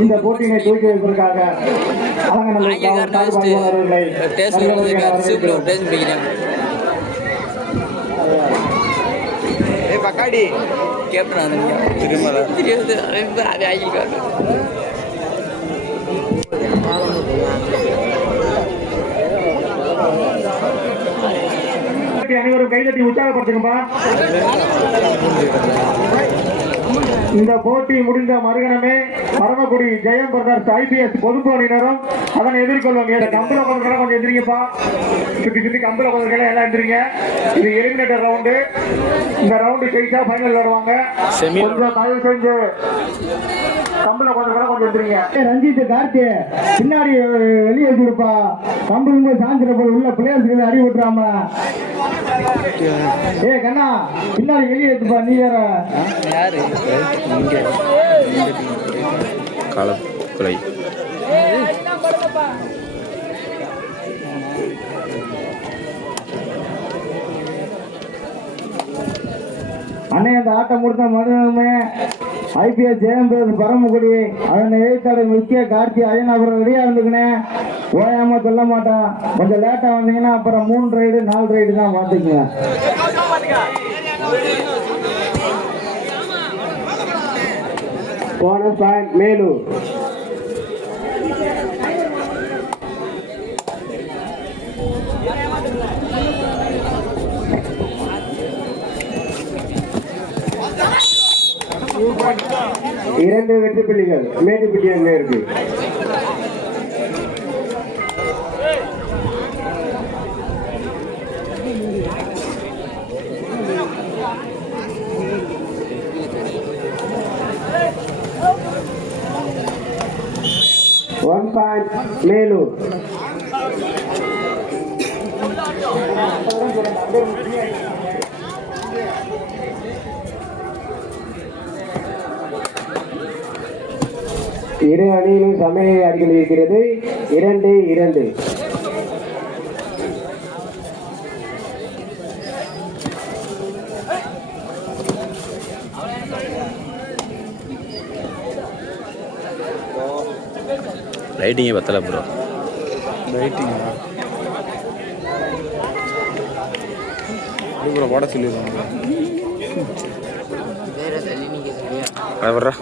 இந்த போட்டியினை தூக்கி வைப்பதற்காக பக்காடி கேப்டன் அனைவரும் கைதட்டி உற்சாகப்படுத்துங்கப்பா. இந்த போட்டி முடிந்த மறுகணமே பரமக்குடி ஜெயம் பிரதர்ஸ் IPS பொதுப்பு அணியினரும் அதனை எதிர்கொள்வாங்க. கம்பள கொஞ்சம் கொஞ்சம் எதிரிங்கப்பா, சுற்றி சுற்றி கம்பள கொஞ்சம் எல்லாம் எதிரிங்க. இது எலிமினேட்டர் ரவுண்டு. இந்த ரவுண்டு ஜெயிச்சா ஃபைனல் வருவாங்க. கொஞ்சம் தயவு செஞ்சு கம்பள கொஞ்சம் எதிரிங்க. ரஞ்சித் கார்த்தி பின்னாடி வெளியே வச்சிருப்பா. கம்பளம் சாஞ்சிட உள்ள பிளேயர்ஸ்க்கு அடி விட்டுறாம. ஏ கண்ணா பின்னாடி வெளியே எடுத்துப்பா. நீ வேற களக்குலை அண்ணே அந்த ஆட்டம் முடித்த மறுநாளுமே IPS ஜெயம் பரமக்குடி அதனை எழுத்தாளர் முக்கிய கார்த்தி அயனாபுரம் ரெடியா இருந்துக்கினேன். ஓயாம சொல்ல மாட்டான். கொஞ்சம் லேட்டா வந்தீங்கன்னா அப்புறம் 3 ரைடு 4 ரைடு தான் பார்த்துக்குங்க. Bonus point Melur. இரண்டு வெற்றி புள்ளிகள் மேட்டுப்பட்டி அங்க இருக்கு. One point Melur. இரு அணியிலும் சமய அடிகள் இருக்கிறது. 2-2. ரைட்டிங்கே பத்தல ப்ரோ. ரைட்டிங் ப்ரோ போட சொல்லிடுவாங்க. வர்றா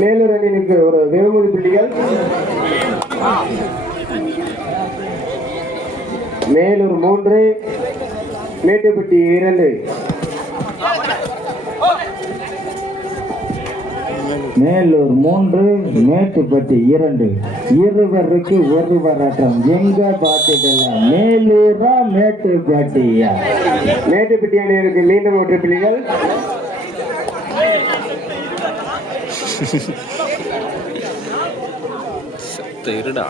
மேலூர் அணிக்கு ஒரு வெறுமதி புள்ளிகள். மேலூர் 3 மேட்டுப்பட்டி 2. மேலூர் 3 மேட்டுப்பட்டி 2. இருவருக்கு ஒருவர் ஆட்டம். எங்க பாத்துக்கலாம் மேலூரா மேட்டுப்பட்டியா? மேட்டுப்பட்டி அணியிற்கு மீண்டும் ஒற்றை புள்ளிகள். இருடா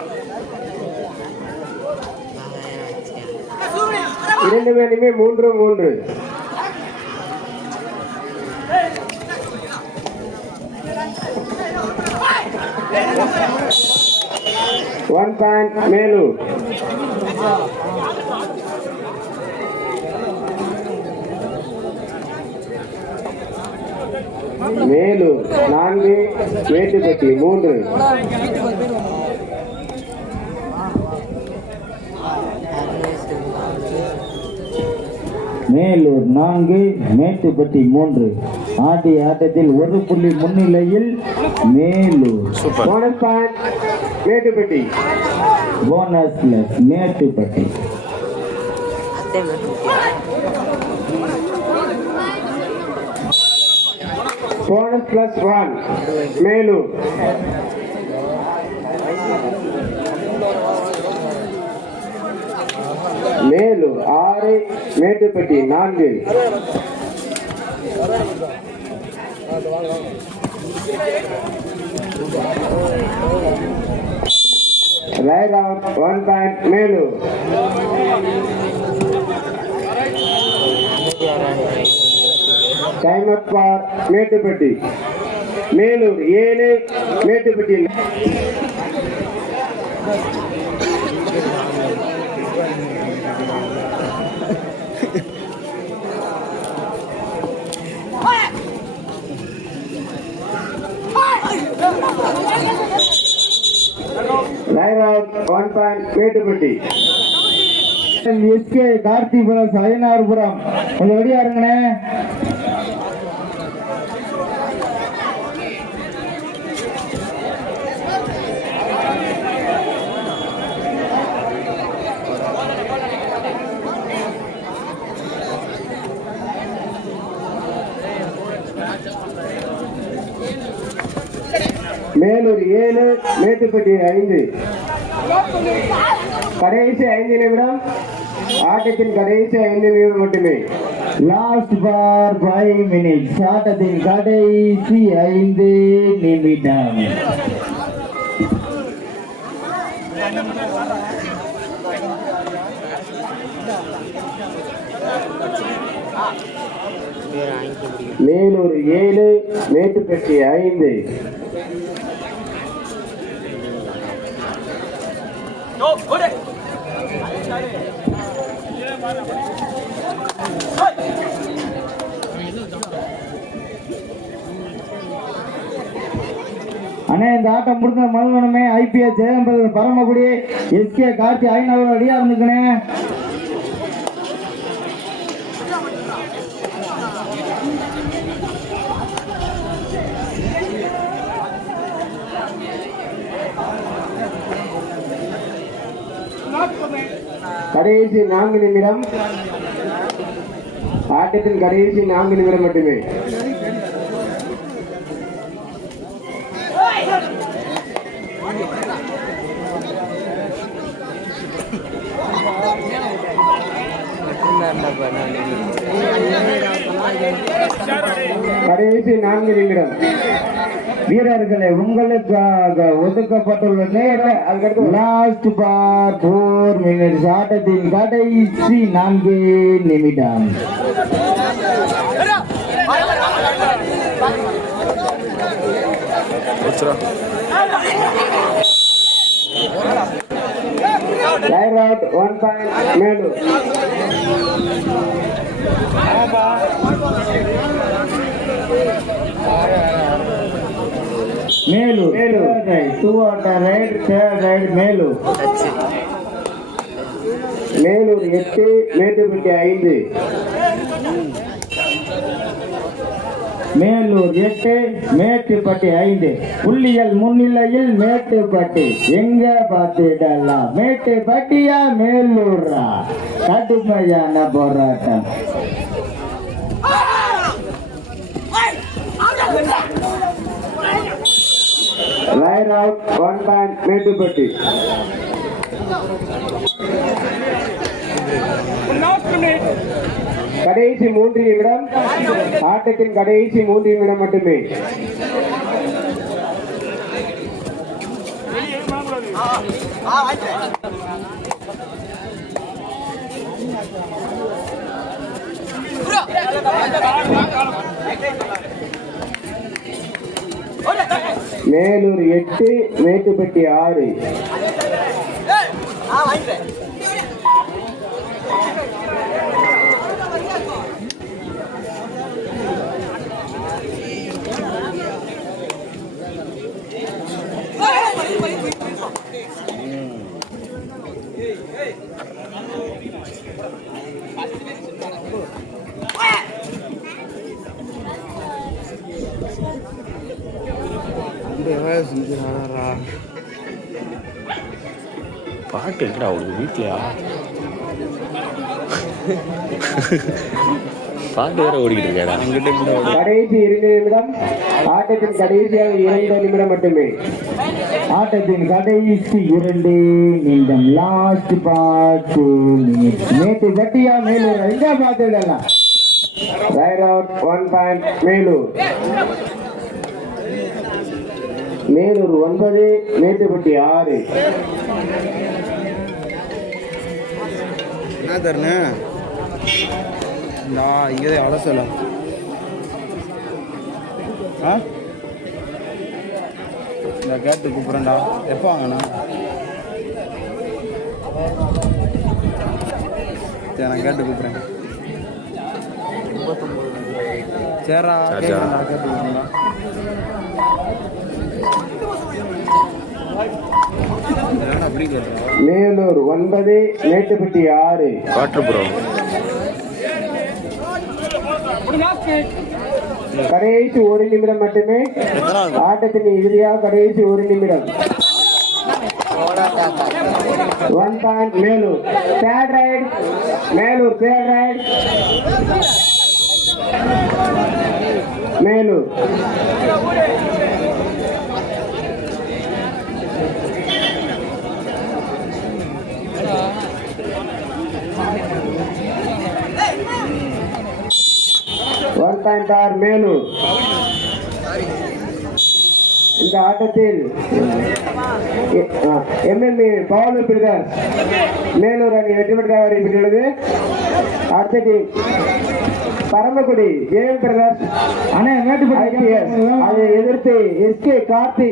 2 பேருமே 3-3. One point Melur. மேலூர் 4 மேட்டுப்பட்டி 3. மேலூர் 4 மேட்டுப்பட்டி 3. ஆடிய ஆட்டத்தில் 1 புள்ளி முன்னிலையில் Melur. Bonus point Mettupatti. Bonus plus Mettupatti. Bonus plus 1 Melur. Melur 6 Mettupatti 4. Raid out 1 point Melur. Time up for Mettupatti. Melur 7, Mettupatti line out 1 point Mettupatti. SK Karthipuram Sayanarpuram கொஞ்சம் ரெடியா இருங்கண்ணே. மேலூர் 7, மேட்டுப்பட்டி 5. கடைசி 5 நிமிடம். ஆட்டத்தின் கடைசி 5 நிமிடம் மட்டுமே. Last for 5 minutes. ஆட்டத்தின் கடைசி 5 நிமிடம். மேலூர் 7, மேட்டுப்பட்டி 5. அண்ணே இந்த ஆட்டம் முடிந்த மதுவனமே ஐபிஎஸ் ஜெயம் பரமக்குடி எஸ்கே கார்த்தி 5 அடியா இருந்துக்கணே. கடைசி 4 நிமிடம். ஆட்டத்தின் கடைசி 4 நிமிடம் மட்டுமே. கடைசி 4 நிமிடம். வீரர்களே உங்களுக்காக ஒதுக்கப்பட்டுள்ள நேரம் லாஸ்ட் ஃபார் 4 மினிட்ஸ். ஆட்டத்தின் கடைசி 4 நிமிடம். Line out 1 point Melur. Melur 2 right 3 right Melur. Melur 8, Mettupatti 5. Melur 8, Mettupatti 5. புள்ளிகள் முன்னிலையில் மேட்டுப்பட்டி. எங்க பார்த்துடலாம் மேட்டுப்பட்டியா மேலூரா? கடுமையான போராட்டம். Line out 1 point Mettupatti. கடைசி 3 நிமிடம். ஆட்டத்தின் கடைசி 3 நிமிடம் மட்டுமே. மேலூர் 8, மேட்டுப்பட்டி 6. பாட்டு இருக்கா அவளுக்கு வீட்லையா? பாட்டு வேற ஓடிக்கிட்டு இருக்கா? கடைசி 2 நிமிடம். ஆட்டத்தின் கடைசியாக 2 நிமிடம் மட்டுமே. ஆட்டத்தின் கடைசி 2 நிமிடம். Last part 2 minutes. மேட்டு வெட்டியா மேலூர் எங்க பார்த்துடலாம். Right out 1 point Melur. Melur 9, Mettupatti 6. என்ன தருணு இங்கே அவ்வளோ சொல்லலாம். ஆ இந்த கேட்டு கூப்பிட்றேன்டா. எப்போ வாங்கண்ணா? சரி நான் கேட்டு கூப்பிட்றேன். சரிடா கேட்குறேன்டா, கேட்டு கூப்பிட்றேன்டா. அப்படி கேட்குறேன். மேலூர் 9, மேட்டுப்பட்டி 6. வாட்டர் ப்ரோ கடைசி 1 நிமிடம் மட்டுமே ஆட்டத்தின் இறுதியாக கடைசி 1 நிமிடம். 1 point Melur. Third right Melur. Third right Melur. Melur. இந்த ஆட்டத்தில் எம்எம்ஏ பவுலர் பிரதர் மேலூர் அணி வெற்றி பெற்றதாக அறிவித்துள்ளது. அடுத்த டீம் பரமக்குடி ஜெயம் பிரதர்ஸ் அதை எதிர்த்து எஸ்கே கார்த்திக்.